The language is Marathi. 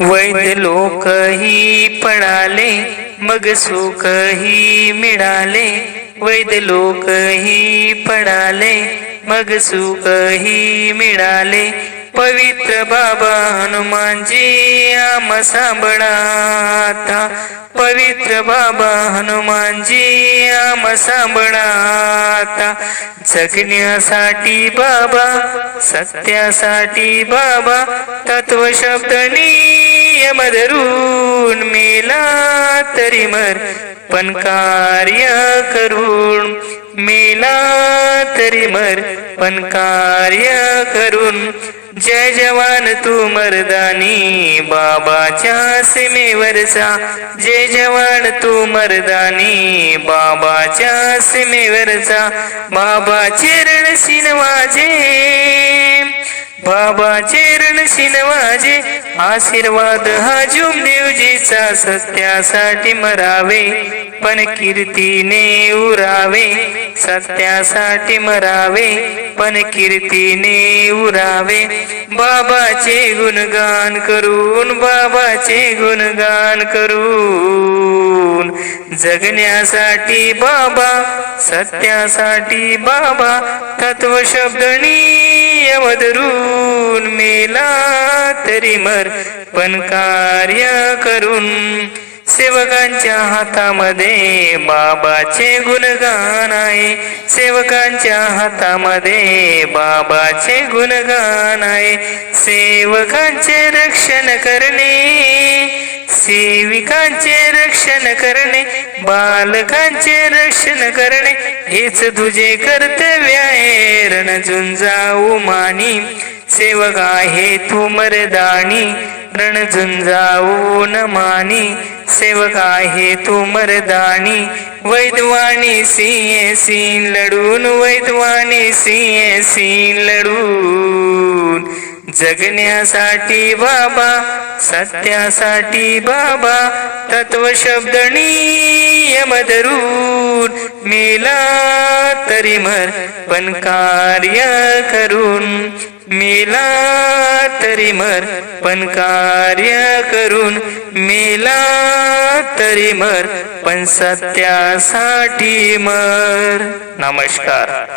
वैद्य लोकही पळाले, मग सुखही मिळाले. वैद्य लोकही पळाले, मग सुखही मिळाले. पवित्र बाबा हनुमानजी आम सांभाळाता. पवित्र बाबा हनुमानजी आम सांभाळाता. जगण्यासाठी बाबा, सत्यासाठी बाबा, तत्व शब्द नियम धरून मेला तरी मर पण कार्य करून. मेला तरी मर पण कार्य करून. जय जवान तू मर्दानी बाबाच्या सीमेवरचा. जय जवान तू मर्दानी बाबाच्या सीमेवरचा. बाबाचे रणशीन वाजे, बाबाचे रणशीन वाजे. आशीर्वाद हा देवजीचा. सत्यासाठी मरावे पण कीर्तीने उरावे. सत्यासाठी मरावे पण कीर्तीने उरावे. बाबाचे गुणगान करून, बाबाचे गुणगान करून. जगण्यासाठी बाबा, सत्यासाठी बाबा, तत्व शब्द नियम धरून मेला तरी मर पण कार्य करून. सेवकांच्या हातामध्ये बाबाचे गुणगान आहे. सेवकांच्या हातामध्ये बाबाचे गुणगान आहे. सेवकांचे रक्षण करणे, सेविकांचे रक्षण करणे, बालकांचे रक्षण करणे, हेच तुझे कर्तव्य आहे. रणझुंजाऊ मानी सेवक आहे तू मर्दानी. रणझुंजाऊ न मानी सेवक आहे तू मर्दानी. वैद्वानी सिंह सीन लढून, वैद्वानी सिंह सीन लढून. जगण्यासाठी बाबा, सत्यासाठी बाबा, तत्व शब्द नियम धरून मेला तरी मर पण कार्य करून. मेला तरी मर पण कार्य करून. मेला तरी मर पण सत्यासाठी मर. नमस्कार.